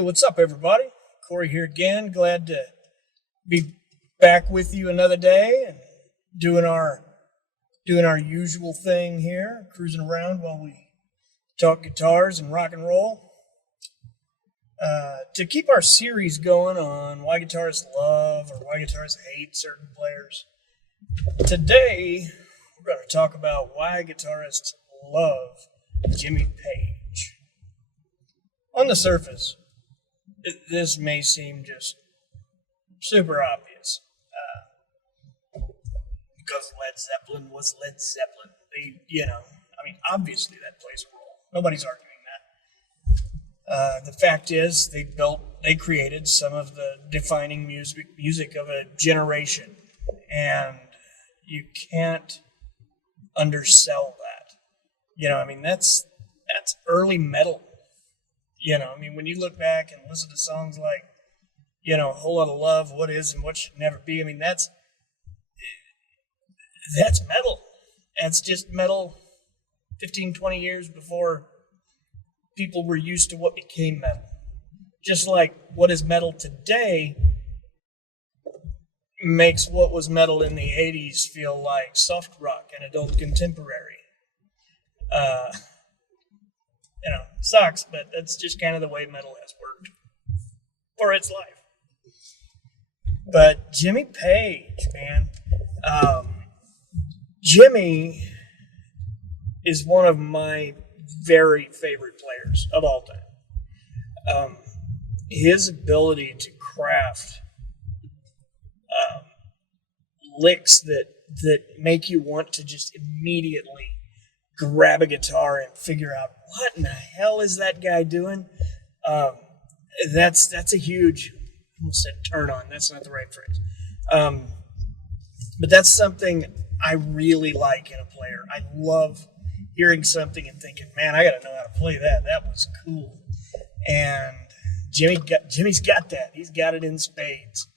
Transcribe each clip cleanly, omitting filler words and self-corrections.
Hey, what's up, everybody? Corey here again. Glad to be back with you another day and doing our usual thing here, cruising around while we talk guitars and rock and roll. To keep our series going on why guitarists love or why guitarists hate certain players, today we're going to talk about why guitarists love Jimmy Page. On the surface, this may seem just super obvious. Because Led Zeppelin was Led Zeppelin. Obviously that plays a role. Nobody's arguing that. The fact is, they created some of the defining music of a generation, and you can't undersell that. That's early metal. When you look back and listen to songs like, A Whole Lot of Love, What Is and What Should Never Be, that's metal. That's just metal 15, 20 years before people were used to what became metal. Just like what is metal today makes what was metal in the 80s feel like soft rock and adult contemporary. Sucks, but that's just kind of the way metal has worked for its life. But Jimmy Page, man. Jimmy is one of my very favorite players of all time. His ability to craft licks that make you want to just immediately grab a guitar and figure out what in the hell is that guy doing. That's a huge, I almost said turn on. That's not the right phrase. But that's something I really like in a player. I love hearing something and thinking, man, I got to know how to play that. That was cool. And Jimmy's got that. He's got it in spades.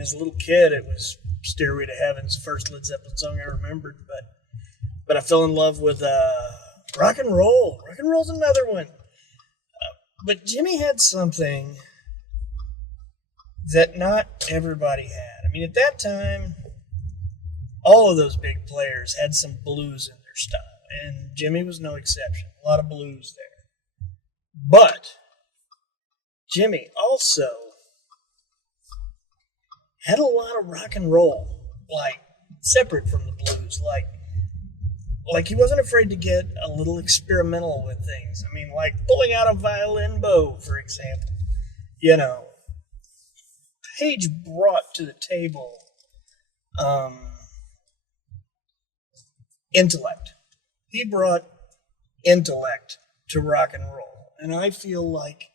As a little kid, it was Stairway to Heaven's first Led Zeppelin song I remembered, but I fell in love with rock and roll. Rock and roll's another one. But Jimmy had something that not everybody had. At that time, all of those big players had some blues in their style, and Jimmy was no exception. A lot of blues there. But Jimmy also had a lot of rock and roll, separate from the blues. Like he wasn't afraid to get a little experimental with things. Like pulling out a violin bow, for example. Page brought to the table intellect. He brought intellect to rock and roll. And I feel like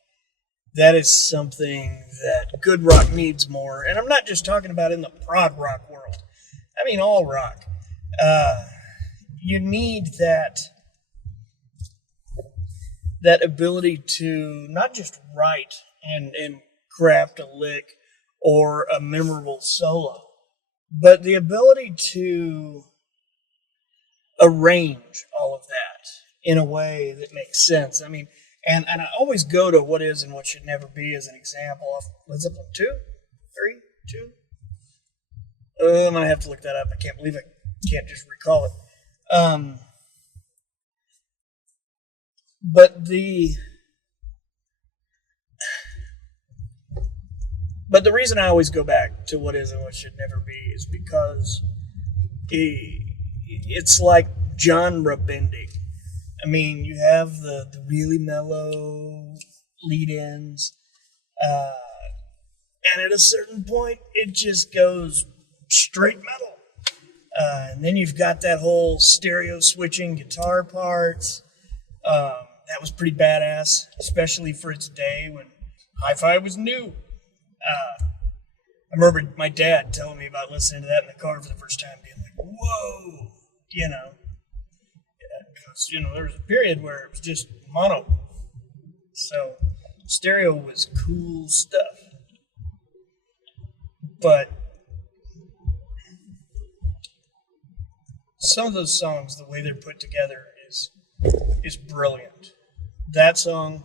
that is something that good rock needs more. And I'm not just talking about in the prog rock world. All rock. You need that ability to not just write and craft a lick or a memorable solo, but the ability to arrange all of that in a way that makes sense. And I always go to What Is and What Should Never Be as an example of Led Zeppelin 2, 3, 2. I'm going to have to look that up. I can't believe I can't just recall it. But the reason I always go back to What Is and What Should Never Be is because it's like genre bending. You have the really mellow lead-ins, and at a certain point, it just goes straight metal. And then you've got that whole stereo switching guitar parts. That was pretty badass, especially for its day when hi-fi was new. I remember my dad telling me about listening to that in the car for the first time, being like, whoa, because, there was a period where it was just mono. So stereo was cool stuff. But some of those songs, the way they're put together is brilliant. That song,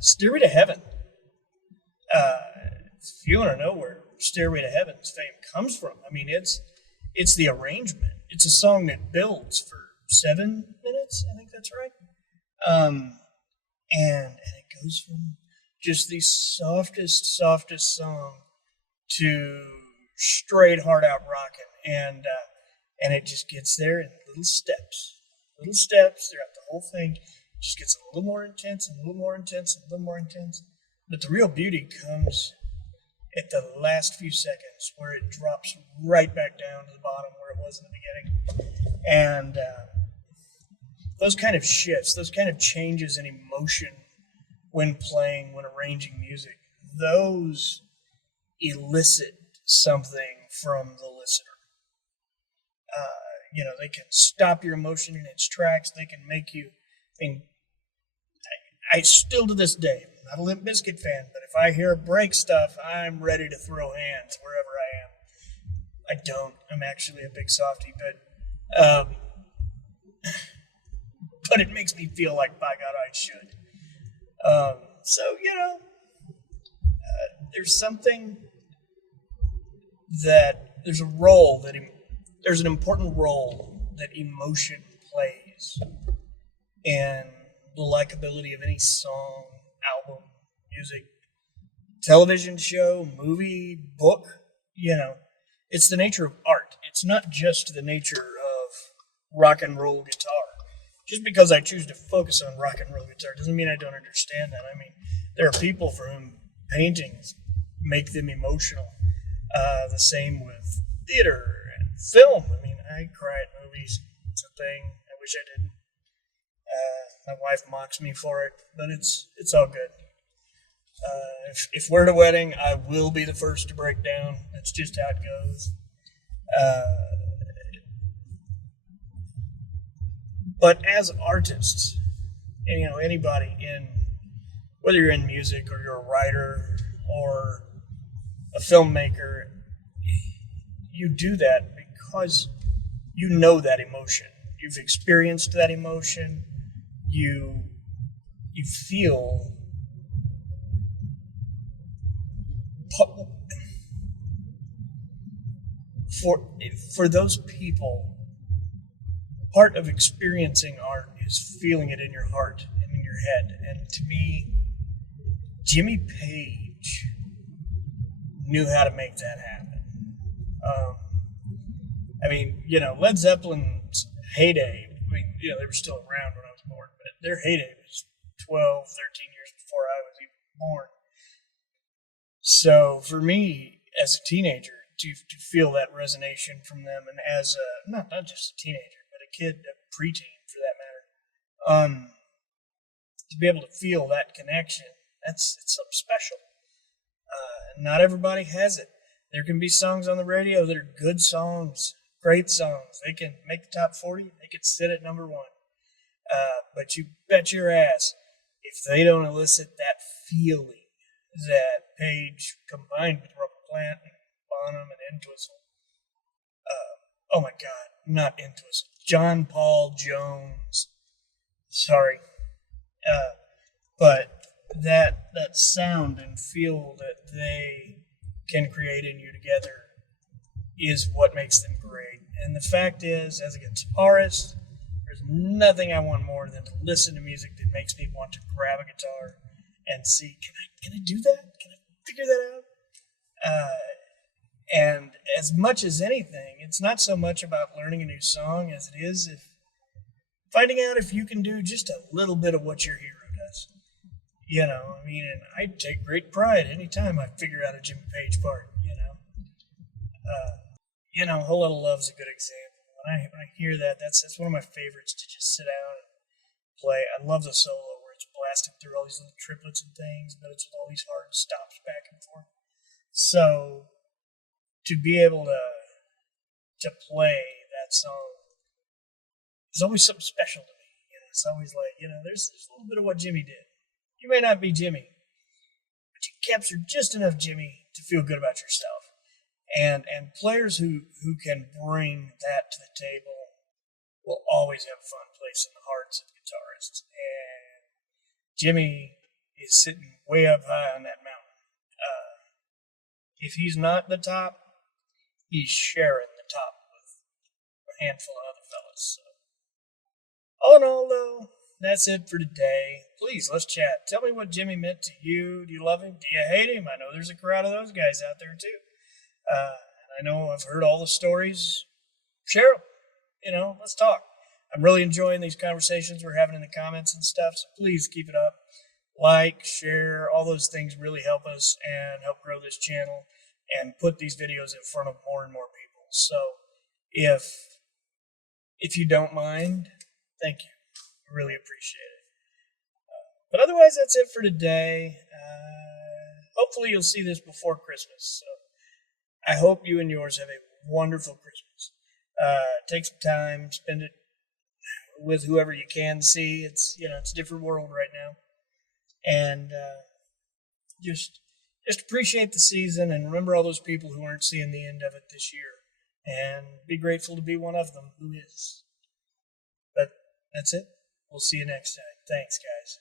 Stairway to Heaven. If you want to know where Stairway to Heaven's fame comes from, I mean, it's the arrangement. It's a song that builds for 7 minutes, I think that's right. And it goes from just the softest song to straight hard out rocking, and it just gets there in little steps throughout the whole thing. It just gets a little more intense and a little more intense and a little more intense. But the real beauty comes at the last few seconds, where it drops right back down to the bottom where it was in the beginning. And those kind of shifts, those kind of changes in emotion when playing, when arranging music, those elicit something from the listener. They can stop your emotion in its tracks. They can make you. I still to this day, I'm not a Limp Bizkit fan, but if I hear break stuff, I'm ready to throw hands wherever I am. I don't. I'm actually a big softie, but it makes me feel like, by God, I should. There's something that there's an important role that emotion plays in the likability of any song, album, music, television show, movie, book. It's the nature of art. It's not just the nature of rock and roll guitar. Just because I choose to focus on rock and roll guitar doesn't mean I don't understand that. I mean, there are people for whom paintings make them emotional. The same with theater and film. I mean, I cry at movies. It's a thing. I wish I didn't. My wife mocks me for it, but it's all good. If we're at a wedding, I will be the first to break down. That's just how it goes. But as artists, anybody whether you're in music or you're a writer or a filmmaker, you do that because you know that emotion. You've experienced that emotion. You feel for those people, part of experiencing art is feeling it in your heart and in your head. And to me, Jimmy Page knew how to make that happen. Led Zeppelin's heyday, they were still around when I was born, but their heyday was 12, 13 years before I was even born. So for me, as a teenager, to feel that resonation from them, and as not just a teenager, but a kid, a preteen for that matter, to be able to feel that connection, it's something special. Not everybody has it. There can be songs on the radio that are good songs, great songs. They can make the top 40. They can sit at number 1. But you bet your ass, if they don't elicit that feeling that Page combined with Robert Plant and Bonham and Entwistle, oh my God, not Entwistle, John Paul Jones, sorry, but that sound and feel that they can create in you together is what makes them great. And the fact is, as a guitarist, there's nothing I want more than to listen to music that makes me want to grab a guitar and see, can I do that? Can I figure that out? And as much as anything, it's not so much about learning a new song as it is finding out if you can do just a little bit of what your hero does. And I take great pride anytime I figure out a Jimmy Page part, Whole Lotta Love's a good example. When I hear that, that's one of my favorites to just sit down and play. I love the solo where it's blasting through all these little triplets and things, but it's with all these hard stops back and forth. So to be able to play that song is always something special to me. It's always like, there's a little bit of what Jimmy did. You may not be Jimmy, but you captured just enough Jimmy to feel good about yourself. And players who can bring that to the table will always have a fun place in the hearts of guitarists. And Jimmy is sitting way up high on that mountain. If he's not the top, he's sharing the top with a handful of other fellas. So, all in all, though, that's it for today. Please, let's chat. Tell me what Jimmy meant to you. Do you love him? Do you hate him? I know there's a crowd of those guys out there, too. I know I've heard all the stories. Share them. Let's talk. I'm really enjoying these conversations we're having in the comments and stuff, so please keep it up. Like, share, all those things really help us and help grow this channel and put these videos in front of more and more people. So if you don't mind, thank you. I really appreciate it. But otherwise, that's it for today. Hopefully you'll see this before Christmas. So I hope you and yours have a wonderful Christmas. Take some time, spend it with whoever you can see. It's a different world right now. And just appreciate the season and remember all those people who aren't seeing the end of it this year. And be grateful to be one of them who is. But that's it. We'll see you next time. Thanks, guys.